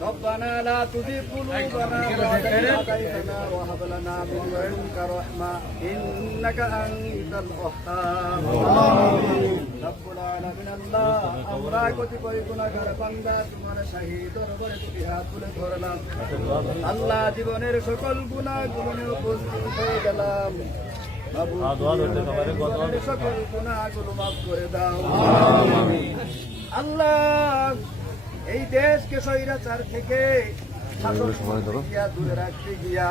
ربنا لا تزغ قلوبنا بعد إذ هديتنا وهب لنا من لدنك رحمة إنك أنت الوهاب رب العالمين الله আমরা কতিপয় গুণাগার বান্দা তোমার শাহী দরবারে তুমি হাত তুলে ধরলাম আল্লাহ জীবনের সকল গুণাগুলো উপস্থিত হয়ে গেলাম আল্লাহ এই দেশকে স্বৈরাচার থেকে দূরে রাখতে গিয়া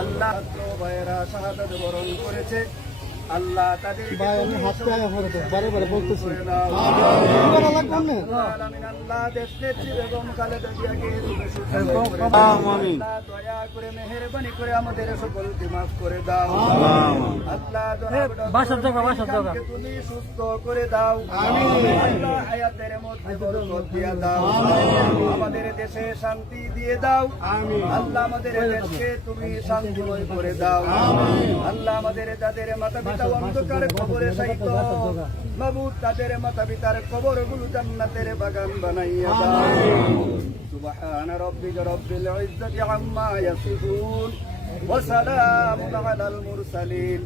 আল্লাহ ভাইয়েরা শাহাদাত বরণ করেছে আল্লাহ তাদের বারে বারে বলতেছি। আল্লাহ দেশ নেত্রী বেগম খালেদা জিয়াকে তুমি করে দাও। আল্লাহ দয়া করে মেহেরবানি করে আমাদের সকলকে মাফ করে দাও। আল্লাহ বাসার জায়গা, বাসার জায়গা। তুমি সুস্থ করে দাও। আল্লাহ হায়াতের মধ্যে বরকত দিয়ে দাও। আমাদের দেশে শান্তি দিয়ে দাও। আল্লাহ আমাদের দেশকে তুমি শান্তিময় করে দাও। আল্লাহ আমাদের যাদের মাতা পিতা অন্ধকার কবরে সাইত মাবুদ তাদের মাতা পিতার কবর গুলো জান্নাতের বাগান বানাইয়া দাও সুবহান রাব্বিকা রাব্বিল ইজ্জাতি আম্মা ইয়াসিফুন ওয়া সালামুন আলাল মুরসালিন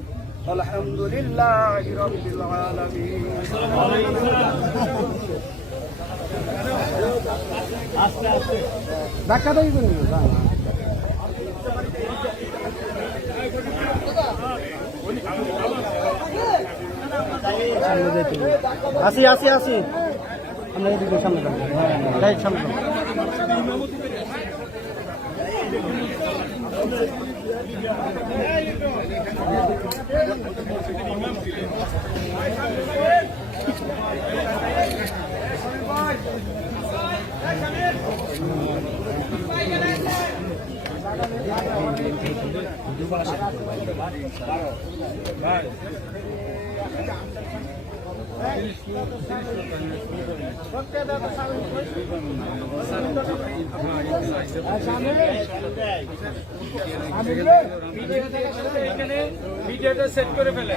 والحمد لله رب العالمين ধাক্কাটাই করে আসি আসি আসি আমরা এদিকে সামনে যাব সামনে। এখানে ভিডিওটা সেট করে ফেলে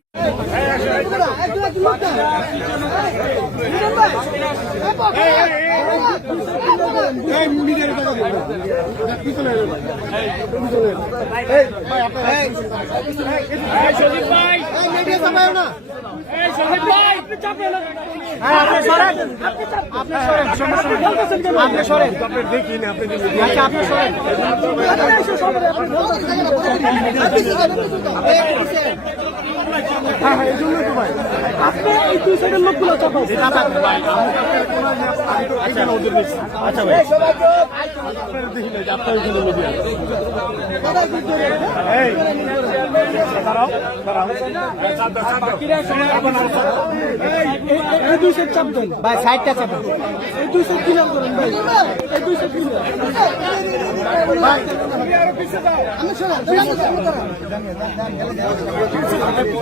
আপনি আপনি সরেন আপনি দেখি না আপনি আচ্ছা আপনি সরেন হ্যাঁ হ্যাঁ এই জন্য তো ভাই আপনি এই দুই সাইডের লোকগুলো আচ্ছা চাপ ভাই আমি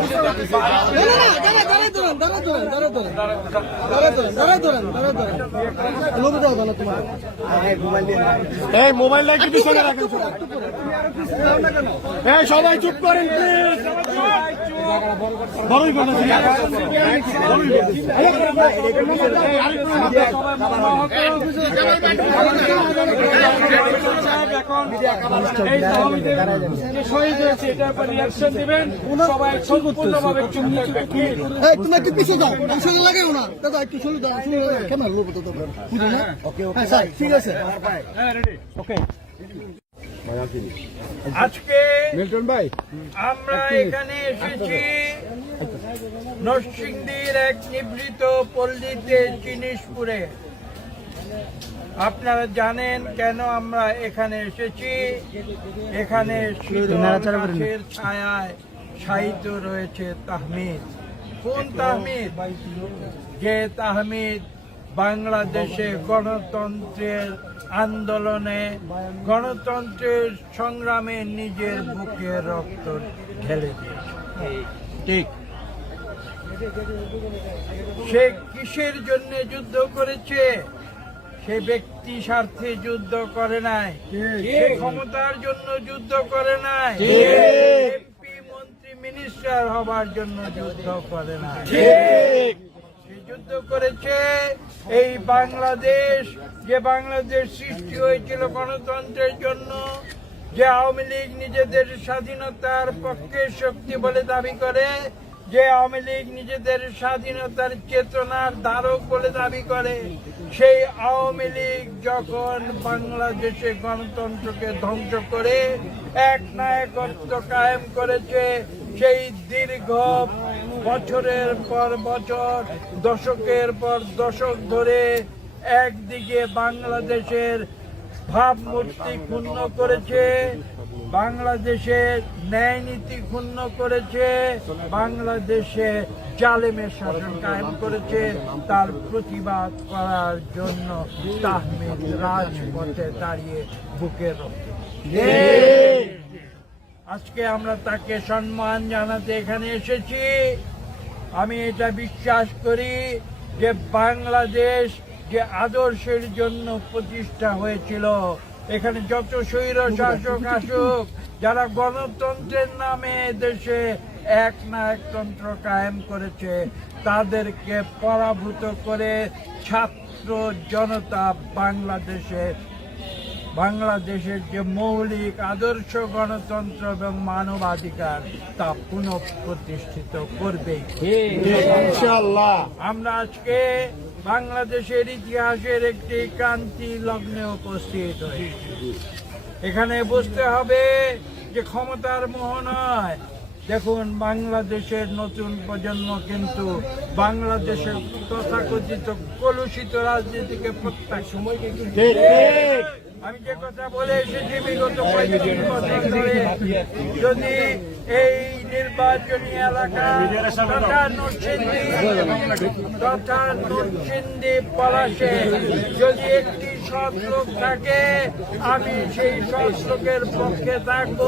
এই মোবাইলটা একটু সবাই চুপ করেন বড়ই কথা সবাই এই তুমি একটু পিছিয়ে যাও। আমি লাগাও না। দাদা একটু সরে দাও শুনে ক্যামেরা তো তোমরা বুঝো না? ওকে ওকে। স্যার ঠিক আছে। ওকে। আজকে মিল্টন ভাই আমরা এখানে এসেছি নরসিংদীর এক নিভৃত পল্লীতে জিনিসপুরে আপনারা জানেন কেন আমরা এখানে এসেছি? এখানে ছায়ায়। সাহিত্য রয়েছে তাহমিদ। কোন তাহমিদ? যে তাহমিদ বাংলাদেশে গণতন্ত্রের আন্দোলনে গণতন্ত্রের সংগ্রামে নিজের বুকে রক্ত ঢেলে দিয়েছে। ঠিক। সে কিসের জন্য যুদ্ধ করেছে? সে ব্যক্তি স্বার্থে যুদ্ধ করে নাই। সে ক্ষমতার জন্য যুদ্ধ করে নাই। মিনিস্টার হবার জন্য যুদ্ধ করে না। সে যুদ্ধ করেছে এই বাংলাদেশ যে বাংলাদেশ সৃষ্টি হয়েছিল গণতন্ত্রের জন্য যে আওয়ামী লীগ নিজেদের স্বাধীনতার পক্ষে শক্তি বলে দাবি করে যে আওয়ামী লীগ নিজেদের স্বাধীনতার চেতনার ধারক বলে দাবি করে সেই আওয়ামী লীগ যখন বাংলাদেশে গণতন্ত্রকে ধ্বংস করে এক নায়কত্ব কায়েম করেছে সেই দীর্ঘ বছরের পর বছর, দশকের পর দশক ধরে একদিকে বাংলাদেশের ভাবমূর্তি ক্ষুণ্ণ করেছে বাংলাদেশের ন্যায় নীতি ক্ষুণ্ণ করেছে, বাংলাদেশে জালেমের শাসন কায়েম করেছে, তার প্রতিবাদ করার জন্য তাহমিদ রাজপথে দাঁড়িয়ে বুকে রক্ত। আজকে আমরা তাকে সম্মান জানাতে এখানে এসেছি। আমি এটা বিশ্বাস করি যে বাংলাদেশ যে আদর্শের জন্য প্রতিষ্ঠা হয়েছিল, এখানে যত স্বৈর শাসক আসুক, যারা গণতন্ত্রের নামে দেশে এক না একতন্ত্র কায়েম করেছে, তাদেরকে পরাভূত করে ছাত্র জনতা বাংলাদেশে বাংলাদেশের যে মৌলিক আদর্শ গণতন্ত্র এবং মানবাধিকার তা পুনঃ পুনঃপ্রতিষ্ঠিত করবে আমরা আজকে বাংলাদেশের ইতিহাসের একটি ক্রান্তি লগ্নে উপস্থিত হয়েছি এখানে বুঝতে হবে যে ক্ষমতার মোহ নয়। দেখুন বাংলাদেশের নতুন প্রজন্ম কিন্তু বাংলাদেশের তথাকথিত কলুষিত রাজনীতিকে প্রত্যাখ্যান আমি যে কথা বলে এসেছি, বিগত পঁয়ত্রিশ বছর ধরে যদি এই নির্বাচনী এলাকা তথা নরসিংদী তথা নরসিংদী পলাশে যদি একটি সৎ লোক থাকে, আমি সেই সৎ লোকের পক্ষে থাকব।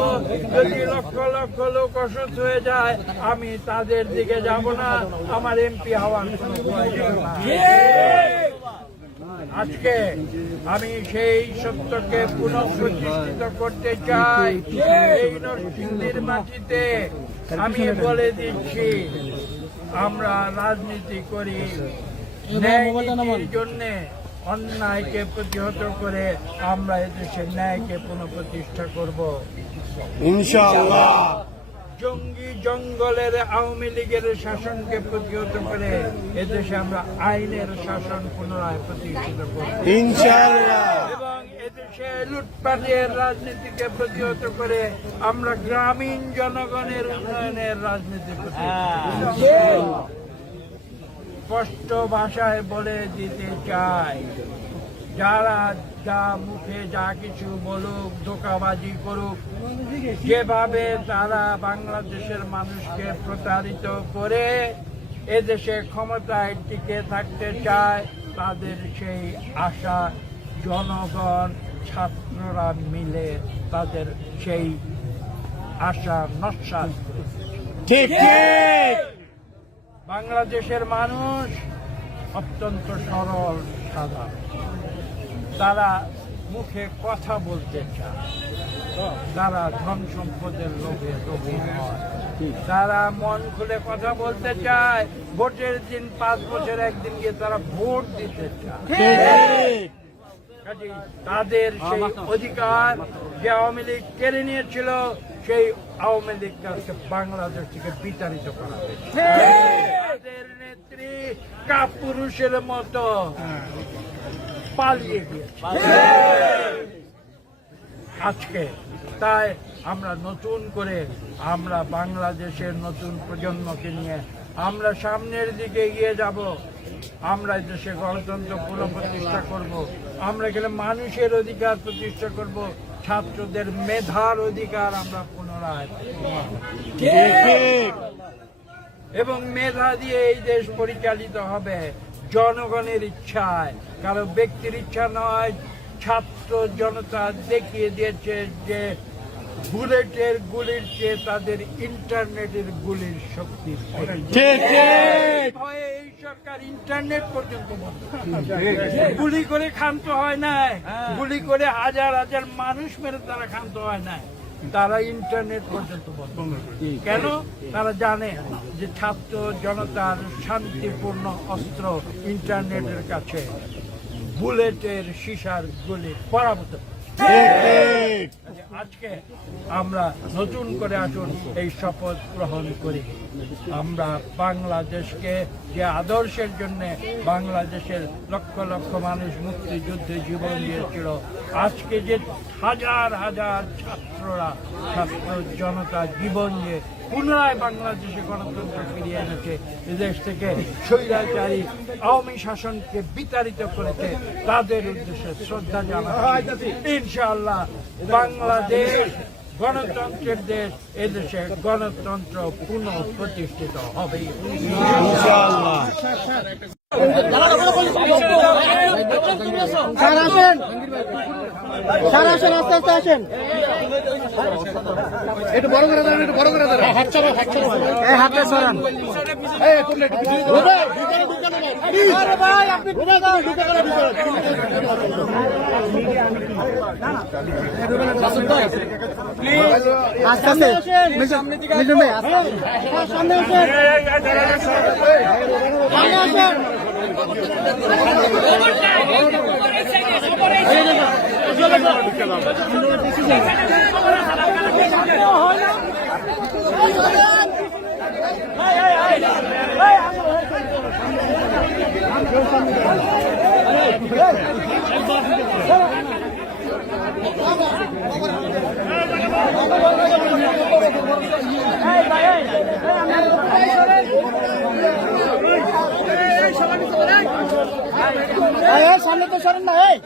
যদি লক্ষ লক্ষ লোক অসুস্থ হয়ে যায়, আমি তাদের দিকে যাব না। আমার এমপি হওয়ার কোনো প্রয়োজন নাই। আজকে আমি সেই সত্যকে পুনঃপ্রতিষ্ঠিত করতে চাই। এই নরসিংদীর মাটিতে আমি বলে দিচ্ছি, আমরা রাজনীতি করি। জন্য অন্যায়কে প্রতিহত করে আমরা এদেশের ন্যায়কে পুনঃপ্রতিষ্ঠা করব। জঙ্গি জঙ্গলের আওয়ামী লীগের শাসনকে প্রতিহত করে এদেশে আমরা আইনের শাসন পুনরায় প্রতিষ্ঠিত করব। এবং এদেশে লুটপাটের রাজনীতিকে প্রতিহত করে আমরা গ্রামীণ জনগণের উন্নয়নের রাজনীতি প্রতিষ্ঠিত স্পষ্ট ভাষায় বলে দিতে চাই যারা যা মুখে যা কিছু বলুক ধোকাবাজি করুক যেভাবে তারা বাংলাদেশের মানুষকে প্রতারিত করে এদেশে ক্ষমতায় টিকে থাকতে চায় তাদের সেই আশা জনগণ ছাত্ররা মিলে তাদের সেই আশা নস্বাত ঠিক বাংলাদেশের মানুষ অত্যন্ত সরল সাদা তারা মুখে কথা বলতে চায়। তারা ধন সম্পদের লোভে লোভী হয়। তারা মন খুলে কথা বলতে চায়। ভোটের দিন পাঁচ বছর একদিন গিয়ে তারা ভোট দিতে চায়। তাদের সেই অধিকার যে আওয়ামী লীগ কেড়ে নিয়েছিল সেই আওয়ামী লীগ আজকে বাংলাদেশ থেকে বিতাড়িত করা হয়েছে। তাদের নেত্রী কাপুরুষের মতো। পালিয়ে গিয়েছে। আজকে তাই আমরা নতুন করে আমরা বাংলাদেশের নতুন প্রজন্মকে নিয়ে আমরা সামনের দিকে এগিয়ে যাব। আমরা দেশে গণতন্ত্র পুনঃপ্রতিষ্ঠা করব। আমরা এখানে মানুষের অধিকার প্রতিষ্ঠা করব। ছাত্রদের মেধার অধিকার আমরা পুনরায় এবং মেধা দিয়ে এই দেশ পরিচালিত হবে। জনগণের ইচ্ছায়। কারও ব্যক্তির ইচ্ছা নয় ছাত্র জনতা দেখিয়ে দিয়েছে যে বুলেটের গুলির চেয়ে তাদের ইন্টারনেটের গুলির শক্তি ভয়ে এই সরকার ইন্টারনেট পর্যন্ত বন্ধ। গুলি করে ক্ষান্ত হয় নাই। গুলি করে হাজার হাজার মানুষ মেরে তারা ক্ষান্ত হয় নাই। তারা ইন্টারনেট পর্যন্ত বন্ধ কেন? তারা জানে যে ছাত্র জনতার শান্তিপূর্ণ অস্ত্র ইন্টারনেটের কাছে বুলেটের সীসার গুলি পরাভূত। ঠিক আজকে আমরা নতুন করে আসুন এই শপথ গ্রহণ করি। আমরা বাংলাদেশকে যে আদর্শের জন্য বাংলাদেশের লক্ষ লক্ষ মানুষ মুক্তিযুদ্ধে জীবন দিয়েছিল আজকে যে হাজার হাজার ছাত্ররা ছাত্র জনতা জীবন দিয়ে পুনরায় বাংলাদেশে গণতন্ত্র ফিরিয়ে এনেছে। এদেশ থেকে স্বৈরাচারী আওয়ামী শাসনকে বিতাড়িত করেছে। তাদের উদ্দেশ্যে শ্রদ্ধা জানাচ্ছি। ইনশাআল্লাহ বাংলাদেশ গণতন্ত্রের দেশ এদেশে গণতন্ত্র পুনঃ প্রতিষ্ঠিত হবে। ইনশাআল্লাহ। স্যার আসেন আস্তে আস্তে আসেন। একটু বড় করে দেন একটু বড় করে দেন হাত চালো হাত চালো। এই হাতে সরান। আস্তে আস্তে। সামনে ভাই সামনে আসেন। সামনে তো সরেন না এই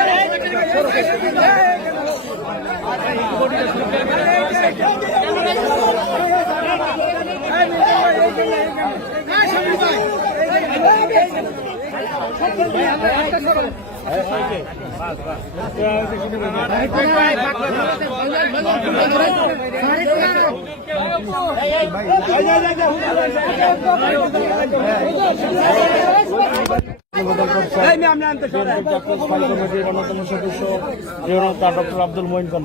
কমিটির অন্যতম সদস্য ডক্টর আব্দুল মঈন খান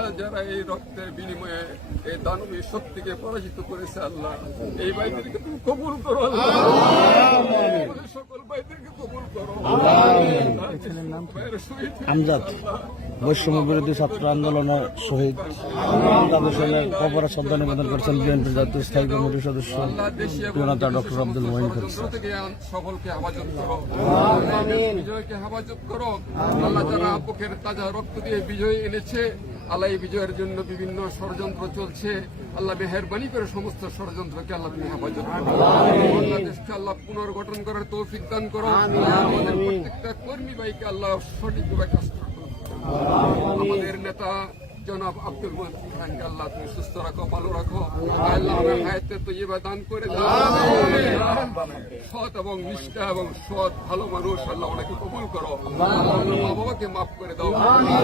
যারা এই রক্তের বিনিময়ে এই দানবী শক্তিকে পরাজিত করেছে আল্লাহ এই ভাইদেরকে তুমি কবুল করো আল্লাহ। সকল ভাইদেরকে কবুল করো। আমজাদ বৈষম্য বিরোধী ছাত্র আন্দোলনের শহীদ। তাদের সঙ্গে কবর শ্রদ্ধা নিবেদন করেছেন বিএনপির জাতীয় স্থায়ী কমিটির সদস্য ডক্টর আব্দুল সকলকে হেফাজত করো। বিজয়কে হেফাজত করো। আল্লাহ যারা বুকের তাজা রক্ত দিয়ে বিজয় এনেছে আল্লাহ বিজয়ের জন্য বিভিন্ন ষড়যন্ত্র চলছে। আল্লাহ মেহরবানি করে সমস্ত ষড়যন্ত্রকে আল্লাহ তুমি হেফাজত বাংলাদেশকে আল্লাহ পুনর্গঠন করার তৌফিক দান করো। আমাদের প্রত্যেকটা কর্মী ভাইকে আল্লাহ সঠিকভাবে কাজ করো। আমাদের নেতা জনাব আব্দুল খানকে আল্লাহ তুমি সুস্থ রাখো, ভালো রাখো। আল্লাহ আমার হায়াতে তো দান করে সৎ এবং নিষ্ঠা এবং সৎ, ভালো মানুষ, আল্লাহ ওনাকে কবুল করো। মা বাবাকে মাফ করে দাও।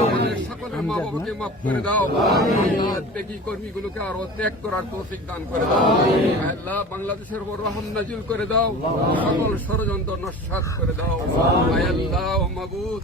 আমাদের সকলের মা বাবাকে মাফ করে দাও। ত্যাগী কর্মীগুলোকে আরও ত্যাগ করার তৌফিক দান করে দাও। আল্লাহ বাংলাদেশের উপর রহম নাজিল করে দাও। সকল ষড়যন্ত্র নস্বাত করে দাও। আল্লাহ মাবুদ।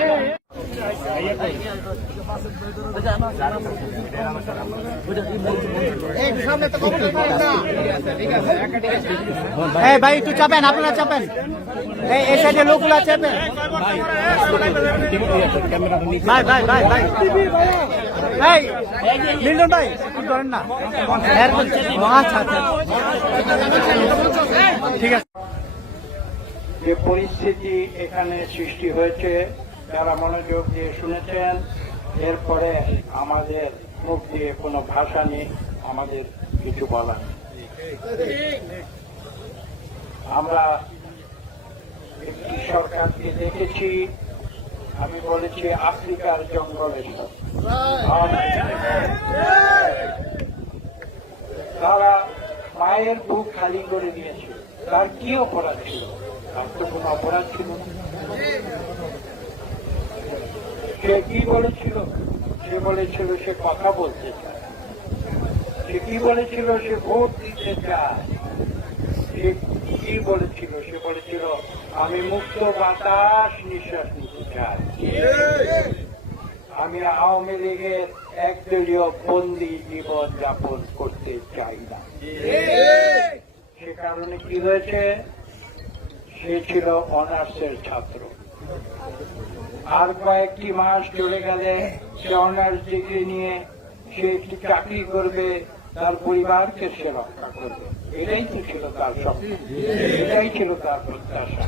এই ভাই, একটু চাপেন, আপনারা চাপেন। এই সাইডে লোকগুলা চাপেন। ভাই ভাই ভাই ভাই। এই, মিলন ভাই, একটু ধরেন না। ঠিক আছে। যে পরিস্থিতি এখানে সৃষ্টি হয়েছে যারা মনোযোগ দিয়ে শুনেছেন, এরপরে আমাদের মুখ দিয়ে কোনো ভাষা নেই, আমাদের কিছু বলার আমরা একটি সরকারকে দেখেছি, আমি বলেছি আফ্রিকার জঙ্গলের তারা মায়ের বুক খালি করে দিয়েছে। তার কি অপরাধ ছিল? তার তো কোনো অপরাধ ছিল সে কি বলেছিল? সে বলেছিল সে কথা বলতে চায়। সে কি বলেছিল? সে ভোট দিতে চায়। সে কি বলেছিল? সে বলেছিল, আমি মুক্ত বাতাস নিঃশ্বাস নিতে চাই। আমি আওয়ামী লীগের একদলীয় বন্দি জীবন যাপন করতে চাই না। সে কারণে কি হয়েছে? সে ছিল অনার্সের ছাত্র। আর কয়েকটি মাস চলে গেলে সে অনার্স ডিগ্রি নিয়ে সে একটি চাকরি করবে, তার পরিবারকে সে রক্ষা করবে। এটাই তো ছিল তার স্বপ্ন। এটাই ছিল তার প্রত্যাশা।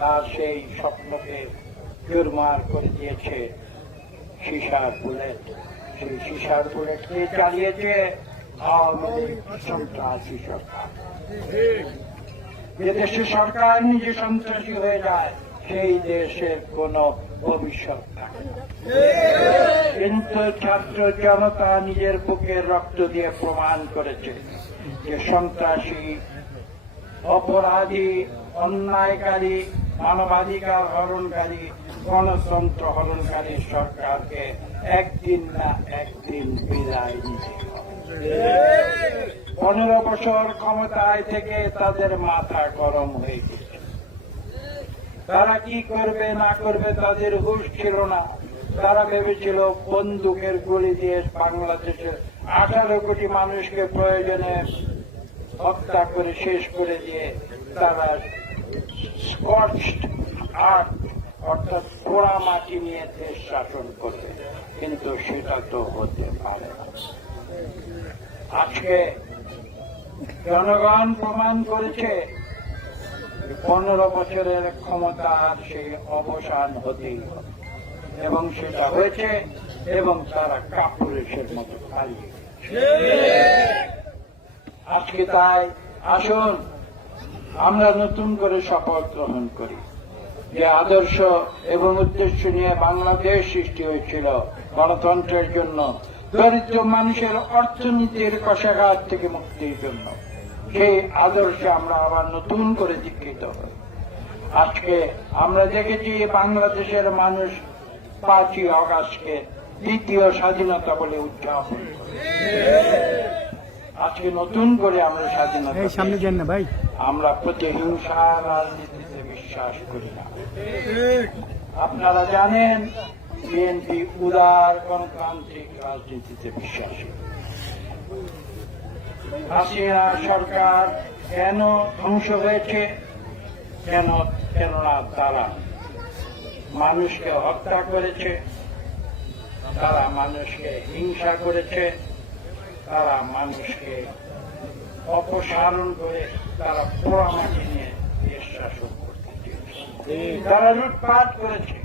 তার সেই স্বপ্নকে চুরমার করে দিয়েছে সিসার বুলেট। সেই সিসার বুলেটকে চালিয়েছে সন্ত্রাসী সরকার। যে দেশের সরকার নিজে সন্ত্রাসী হয়ে যায়, সেই দেশের কোন কিন্তু ছাত্র জনতা নিজের বুকের রক্ত দিয়ে প্রমাণ করেছে যে সন্ত্রাসী, অপরাধী, অন্যায়কারী, মানবাধিকার হরণকারী, গণতন্ত্র হরণকারী সরকারকে একদিন না একদিন বিদায় নিতে পনেরো বছর ক্ষমতায় থেকে তাদের মাথা গরম হয়ে গেছে। তারা কি করবে, না করবে তাদের হুশ ছিল না। তারা ভেবেছিল, বন্দুকের গুলি দিয়ে বাংলাদেশের আঠারো কোটি মানুষকে প্রয়োজনে হত্যা করে, শেষ করে দিয়ে তারা স্কচড আর্থ অর্থাৎ পোড়া মাটি নিয়ে দেশ শাসন করবে। কিন্তু সেটা তো হতে পারে না। আজকে জনগণ প্রমাণ করেছে পনেরো বছরের ক্ষমতার সেই অবসান হতেই হবে। এবং সেটা হয়েছে এবং তারা কাপুরুষের মতো পালিয়ে আজকে তাই আসুন, আমরা নতুন করে শপথ গ্রহণ করি। যে আদর্শ এবং উদ্দেশ্য নিয়ে বাংলাদেশ সৃষ্টি হয়েছিল গণতন্ত্রের জন্য, দরিদ্র মানুষের অর্থনীতির কষাঘাত থেকে মুক্তির জন্য। সেই আদর্শে আমরা আবার নতুন করে দীক্ষিত হই। আজকে আমরা দেখেছি বাংলাদেশের মানুষ পাঁচই অগাস্টকে দ্বিতীয় স্বাধীনতা বলে উদযাপন আজকে নতুন করে আমরা স্বাধীনতা সামনে যান না ভাই। আমরা প্রতিহিংসা রাজনীতিতে বিশ্বাস করি না। আপনারা জানেন বিএনপি উদার গণতান্ত্রিক রাজনীতিতে বিশ্বাসী। হাসিনা সরকার কেন ধ্বংস হয়েছে? কেন, কেননা তারা মানুষকে হত্যা করেছে, তারা মানুষকে হিংসা করেছে, তারা মানুষকে অপসারণ করে তারা পোড়ামাটি নিয়ে দেশ শাসন করতে তারা লুটপাট করেছে।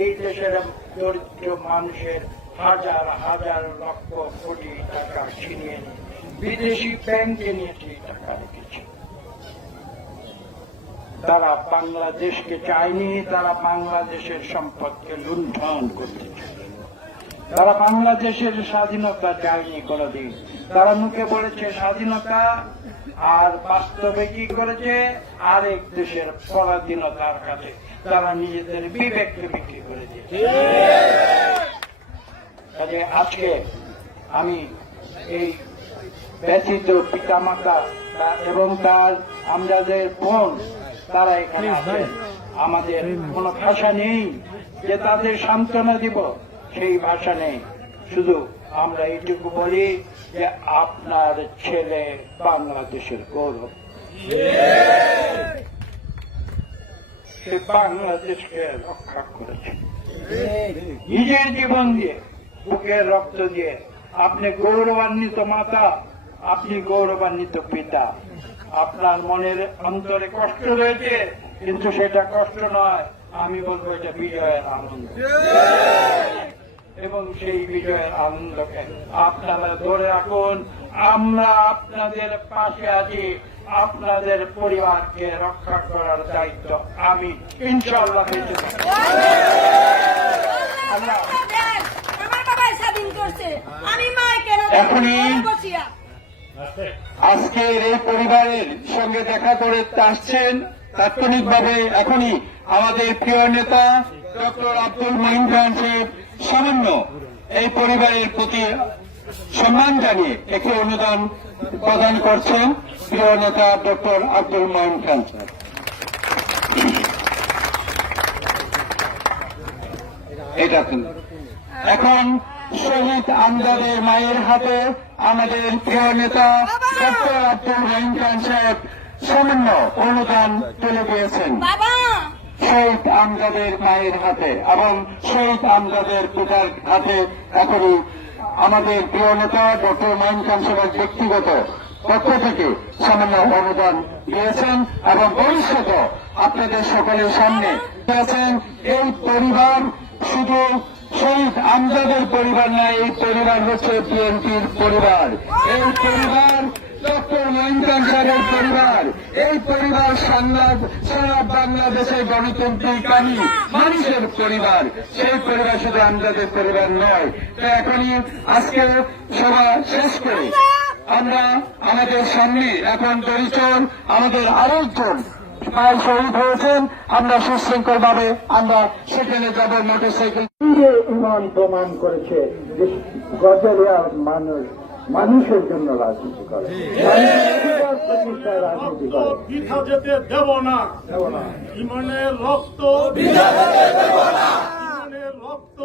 এই দেশের দরিদ্র মানুষের হাজার হাজার লক্ষ কোটি টাকা ছিনিয়ে নিয়ে বিদেশি ব্যাংকে নিয়ে সেই টাকা রেখেছে। তারা বাংলাদেশকে চায়নি তারা বাংলাদেশের সম্পদকে লুণ্ঠন করতে তারা বাংলাদেশের স্বাধীনতা চায়নি কোনদিন। তারা মুখে বলেছে স্বাধীনতা আর বাস্তবে কি করেছে? আরেক দেশের পরাধীনতার কাছে তারা নিজেদের বিবেককে বিক্রি করে দিয়েছে। কাজে আজকে আমি এই ব্যথিত পিতামাতা তা- এবং তার আমাদের বোন তারা এখানে আছেন। আমাদের কোনো ভাষা নেই যে তাদের সান্ত্বনা দিব সেই ভাষা নেই। শুধু আমরা এইটুকু বলি যে আপনার ছেলে বাংলাদেশের গৌরব। সে বাংলাদেশকে রক্ষা করেছে। নিজের জীবন দিয়ে বুকের রক্ত দিয়ে আপনি গৌরবান্বিত মাতা আপনি গৌরবান্বিত পিতা। আপনার মনের অন্তরে কষ্ট রয়েছে কিন্তু সেটা কষ্ট নয়। আমি বলব এটা বিজয়ের আনন্দ। এবং সেই বিজয়ের আনন্দকে আপনারা ধরে রাখুন আমরা আপনাদের পাশে আছি। আপনাদের পরিবারকে রক্ষা করার দায়িত্ব আমি ইনশাল্লাহ এখনই- আজকের এই পরিবারের সঙ্গে দেখা করে আসছেন তাৎক্ষণিকভাবে এখনই আমাদের প্রিয় নেতা ডক্টর আব্দুল মহিন খান সাহেব সামান্য এই পরিবারের প্রতি সম্মান জানিয়ে একটি অনুদান প্রদান করছেন প্রিয় নেতা ডক্টর আব্দুল মহিন খান সাহেব। এখন শহীদ আমদাদের মায়ের হাতে আমাদের প্রিয় নেতা ডক্টর আব্দুল রহিম খান সাহেব সামান্য অনুদান তুলে দিয়েছেন। শহীদ আমজাদের মায়ের হাতে এবং শহীদ আমজাদের পিতার হাতে এখনই আমাদের প্রিয় নেতা ডক্টর মাইন খান সাহেবের ব্যক্তিগত পক্ষ থেকে সামান্য অনুদান দিয়েছেন এবং ভবিষ্যতে আপনাদের সকলের সামনে দিয়েছেন। এই পরিবার শুধু শহীদ আমজাদের পরিবার নয় এই পরিবার হচ্ছে বিএনপির পরিবার। এই পরিবার ডক্টর মহিন্দ্রান সাহেবের পরিবার। এই পরিবার সাংবাদ সারা বাংলাদেশের গণতন্ত্রকামী মানুষের পরিবার। সেই পরিবার শুধু আমজাদের পরিবার নয়। তো এখনই আজকে সভা শেষ করে। আমরা আমাদের সামনে এখন দরিচন আমাদের আরেকজন ভাই শহীদ হয়েছেন আমরা সুশৃঙ্খল ভাবে আমরা সেখানে যাব মোটর সাইকেল ইমান প্রমাণ করেছে যে গজরিয়ার মানুষ মানুষের জন্য রাজনীতি করে। রাজনীতি করে। বৃথা যেতে দেব না। ইমানের রক্ত ইমানের রক্ত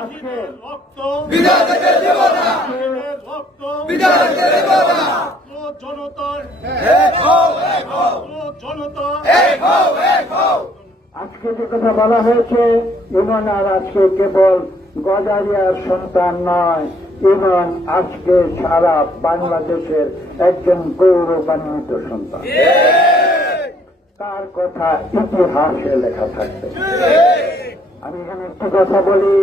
আজকে রক্ত রক্ত জনতার আজকে যে কথা বলা হয়েছে ইমন আর আজকে কেবল গজারিয়ার সন্তান নয় ইমন আজকে সারা বাংলাদেশের একজন গৌরবান্বিত সন্তান। তার কথা ইতিহাসে লেখা থাকবে। আমি এখানে একটি কথা বলি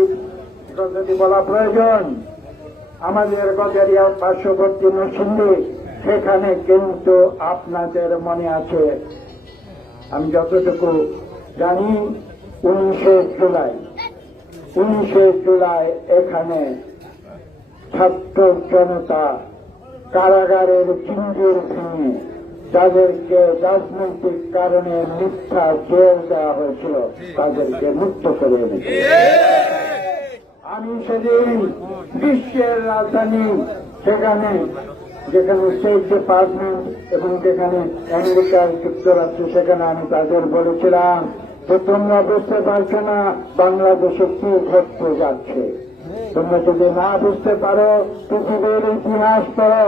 যদি বলা প্রয়োজন আমাদের গজারিয়ার পার্শ্ববর্তী নরসিংদী সেখানে কিন্তু আপনাদের মনে আছে। আমি যতটুকু জানি, উনিশে জুলাই উনিশে জুলাই এখানে ছাত্র জনতা কারাগারের চিঞ্জির ভেঙে যাদেরকে রাজনৈতিক কারণে মিথ্যা জেল দেওয়া হয়েছিল। তাদেরকে মুক্ত করে আমি সেদিন বিশ্বের রাজধানী সেখানে যেখানে স্টেট ডিপার্টমেন্ট এবং যেখানে আমেরিকার যুক্তরাষ্ট্র, সেখানে আমি তাদের বলেছিলাম যে তোমরা বুঝতে পারছ না, বাংলাদেশে কি ঘটতে যাচ্ছে। তোমরা যদি না বুঝতে পারো, পৃথিবীর ইতিহাস পড়ো।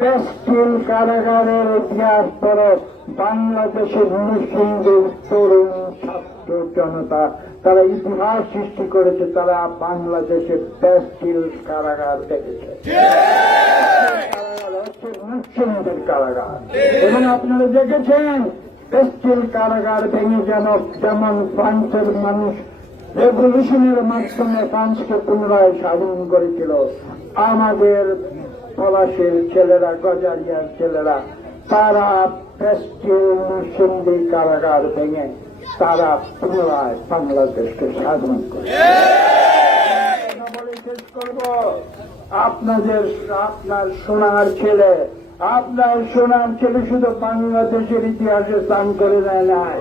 বেস্টিল কারাগারের ইতিহাস পড়ো। বাংলাদেশের মুসলিমদের তরুণ ছাত্র জনতা তারা ইতিহাস সৃষ্টি করেছে, তারা বাংলাদেশে বেস্টিল কারাগার দেখেছে। মুসলিমদের কারাগার। এবং আপনারা দেখেছেন বেস্টিল কারাগার ভেঙে যেন যেমন ফ্রান্সের মানুষ রেভলিউশনের মাধ্যমে ফ্রান্সকে পুনরায় স্বাধীন করেছিল, আমাদের পলাশের ছেলেরা, গজারিয়ার ছেলেরা, তারা পেস্টিল মুসিন্দি কারাগার ভেঙে তারা পুনরায় বাংলাদেশকে স্বাধীন করে আপনাদের আপনার সোনার ছেলে, আপনার সোনার ছেলে শুধু বাংলাদেশের ইতিহাসে স্থান করে নেয় নাই,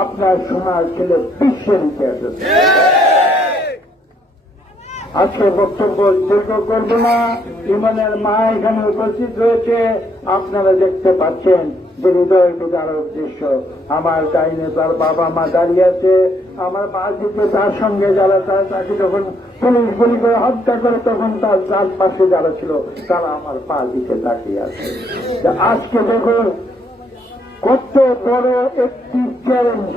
আপনার সোনার ছেলে বিশ্বের ইতিহাসে আজকে বক্তব্য দীর্ঘ করব না। ইমানের মা এখানে উপস্থিত রয়েছে, আপনারা দেখতে পাচ্ছেন যে হৃদয় উদ্দেশ্য আমার ডাইনে তার বাবা মা দাঁড়িয়ে আছে। আমার দিকে তার সঙ্গে যারা তার তাকে যখন পুলিশ গুলি করে হত্যা করে, তখন তার চার পাশে যারা ছিল, তারা আমার পা দিকে তাকিয়ে আছে। আজকে দেখুন, কত বড় একটি চ্যালেঞ্জ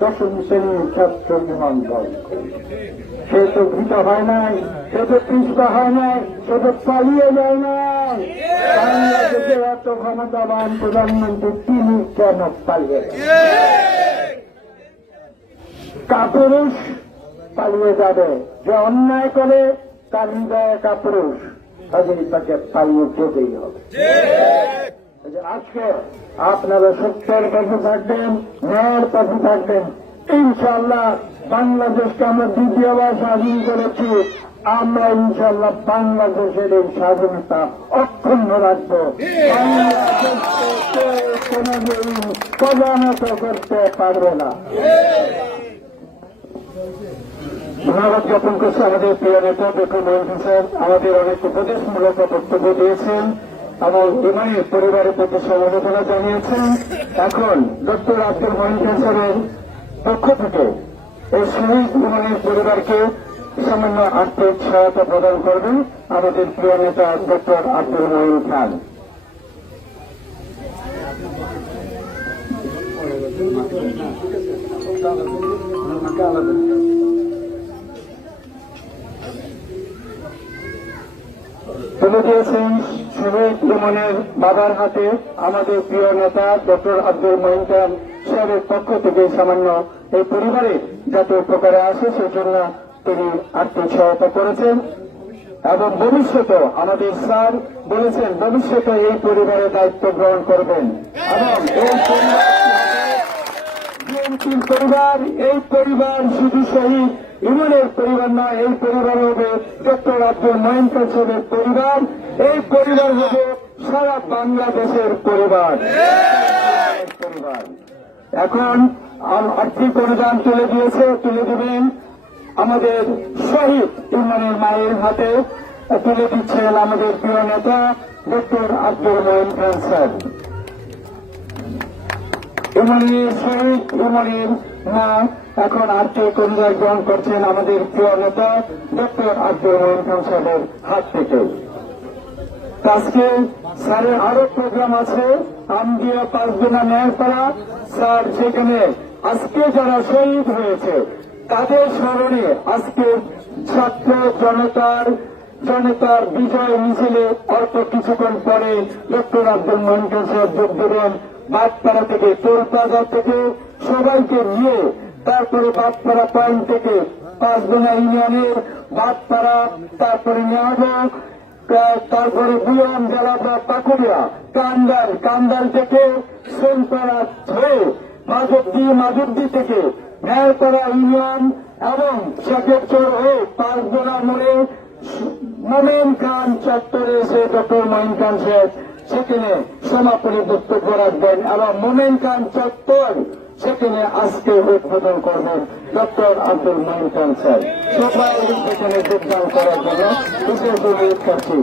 দশম শ্রেণির ছাত্র বিমান দল সে তো ভীত হয় নাই, সে তো পিছপা হয় নাই, সে তো পালিয়ে যায় নাই। বাংলাদেশের এত ক্ষমতাবান প্রধানমন্ত্রী তিনি কেন পালিয়ে কাপুরুষ পালিয়ে যাবে। যে অন্যায় করে, তার হৃদয়ে কাপুরুষ। তাদের তাকে পালিয়ে যেতেই হবে। আজকে আপনারা সত্যের পথে থাকবেন, ন্যায়ের পথে থাকবেন। ইনশাল্লাহ বাংলাদেশকে আমরা দ্বিতীয়বার স্বাধীন করেছি। আমরা ইনশাল্লাহ বাংলাদেশের এই স্বাধীনতা অক্ষুণ্ণ রাখব। কোনোদিন পদানত করতে পারবে না। ধন্যবাদ জ্ঞাপন করছি আমাদের প্রিয় নেতা ডক্টর মহিন স্যার। আমাদের অনেক উপদেশমূলক বক্তব্য দিয়েছেন। এবং ইমানের পরিবারের প্রতি সমবেদনা জানিয়েছেন। এখন ডক্টর আব্দুল মহিন স্যারের পক্ষ থেকে এই শহীদ ইমানের পরিবারকে সামান্য আর্থিক সহায়তা প্রদান করবেন আমাদের প্রিয় নেতা ডক্টর আব্দুল মহিন খান। তুলে দিয়েছেন শহীদ ইমনের বাবার হাতে আমাদের প্রিয় নেতা ডক্টর আব্দুল মহিন সাহেবের পক্ষ থেকে সামান্য এই পরিবারে যাতে উপকারে আসে, সেজন্য তিনি আর্থিক সহায়তা করেছেন এবং ভবিষ্যতে আমাদের স্যার বলেছেন, ভবিষ্যতে এই পরিবারের দায়িত্ব গ্রহণ করবেন। এবং এই পরিবার পরিবার এই পরিবার শুধু শহীদ ইমনের পরিবার নয়, এই পরিবার হবে ডক্টর আব্দুল মহিন কাসের পরিবার এই পরিবার হবে সারা বাংলাদেশের পরিবার। এখন আর্থিক অনুদান তুলে দিয়েছে তুলে দেবেন আমাদের শহীদ ইমনের মায়ের হাতে তুলে দিচ্ছেন আমাদের প্রিয় নেতা ডক্টর আব্দুল মহিন খান স্যার। ইমনের শহীদ ইমনের মা এখন আর্থিক অনুদান গ্রহণ করছেন আমাদের প্রিয় নেতা ডক্টর আব্দুল রহিম খান সাহেবের হাত থেকে। আজকে স্যারের আরও প্রোগ্রাম আছে আমদিয়া পাঁচদিনা ন্যায়পাড়া স্যার সেখানে আজকে যারা শহীদ হয়েছে, তাদের স্মরণে আজকে ছাত্র জনতার জনতার বিজয় মিছিলে অল্প কিছুক্ষণ পরে ডক্টর আব্দুল মোহন সাহেব যোগ দেবেন বাগপাড়া থেকে তোলবাজার থেকে। সবাইকে নিয়ে তারপরে বাগপাড়া পয়েন্ট থেকে পাঁচদিনা ইউনিয়নের বাগপাড়া, তারপরে নেওয়া তারপরে বুয়াম জেলাপা পাকুড়িয়া কান্দাল কান্দাল থেকে সোনপাড়া হয়ে মাধবদী মাধবদী থেকে ন্যায়পাড়া ইউনিয়ন এবং শেখেরচর হয়ে পাঁচজোড়া মোড়ে মোমেন খান চত্বরে এসে ডক্টর মহিন খান শেখ সেখানে সমাপনী বক্তব্য রাখবেন এবং মোমেন খান চত্বর সেখানে আজকে উদ্বোধন করবেন ডক্টর আব্দুল মহিন স্যার। সবাই সেখানে যোগদান করার জন্য বিশেষ অনুরোধ করছি।